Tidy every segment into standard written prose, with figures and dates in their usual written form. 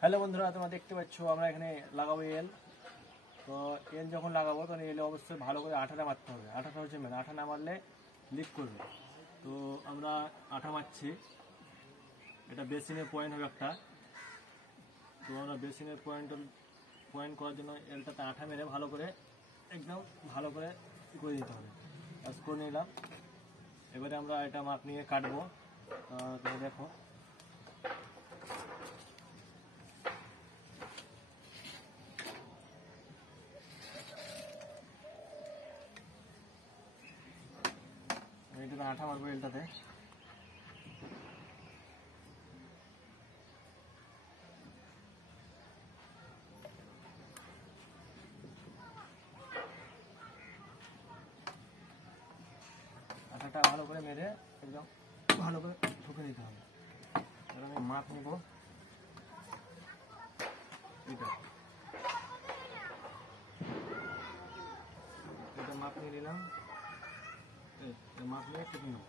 Hello বন্ধুরা, তোমরা দেখতে পাচ্ছ আমরা এখানে লাগাবো এল। তো এল যখন লাগাবো তখন এলে অবশ্যই ভালো করে আঠাটা মারতে হবে। আঠাটা হচ্ছে মেন, আঠা না মারলে লিক করবে। তো আমরা আঠা মারছি, এটা বেসিনের পয়েন্ট হবে একটা। তো আমরা বেসিনের পয়েন্ট করার জন্য এলটাতে আঠা মেরে ভালো করে একদম ভালো করে দিতে হবে। কাজ করে নিলাম। এবারে আমরা এটা মাপ নিয়ে কাটবো। তোমরা দেখো, আঠা মারবো এলটাতে। আঠাটা ভালো করে মেরে একদম ভালো করে ঠুকে দিতে হবে। এবার আমি মাপ নিব, এটা মাপ নিয়ে নিলাম। মাপ নিয়ে ঠুকে নেব।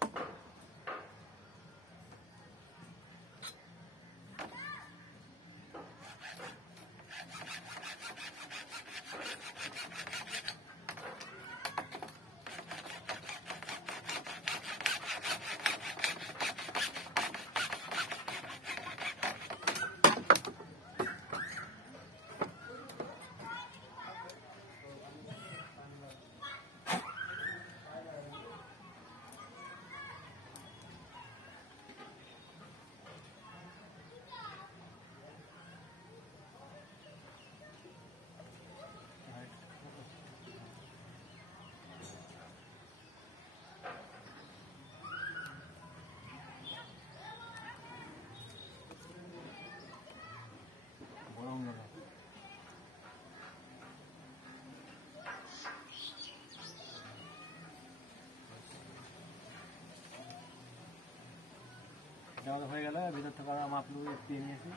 হয়ে গেল, ভিতর থেকে মাপ দিয়ে নিয়েছি।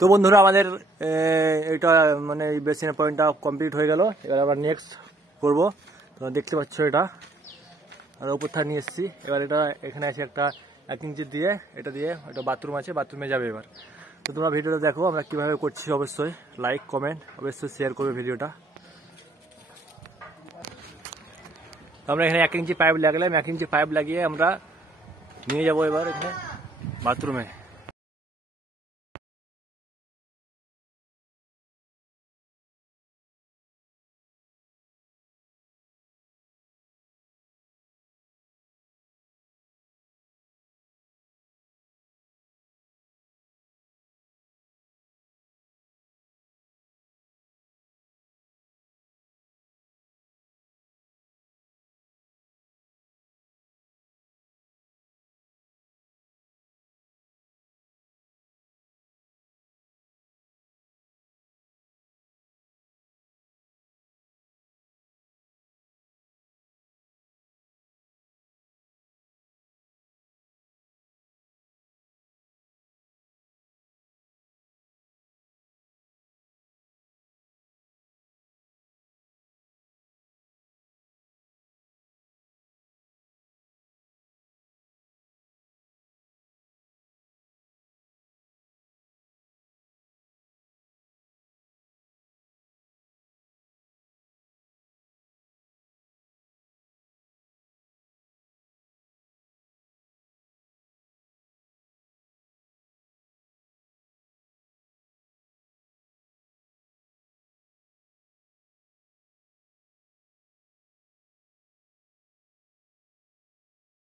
তো বন্ধুরা, আমাদের এটা মানে বেসিনের পয়েন্টটা কমপ্লিট হয়ে গেল। এবার আবার নেক্সট করবো। তোমরা দেখতে পাচ্ছ এটা আমরা উপর থেকে নিয়ে এসেছি। এবার এটা এখানে আছে একটা 1 ইঞ্চি দিয়ে, এটা দিয়ে একটা বাথরুম আছে, বাথরুমে যাবে। এবার তো তোমরা ভিডিওটা দেখো আমরা কীভাবে করছি। অবশ্যই লাইক কমেন্ট অবশ্যই শেয়ার করবে ভিডিওটা। আমরা এখানে 1 ইঞ্চি পাইপ লাগালাম। 1 ইঞ্চি পাইপ লাগিয়ে আমরা নিয়ে যাবো এবার এখানে বাথরুমে।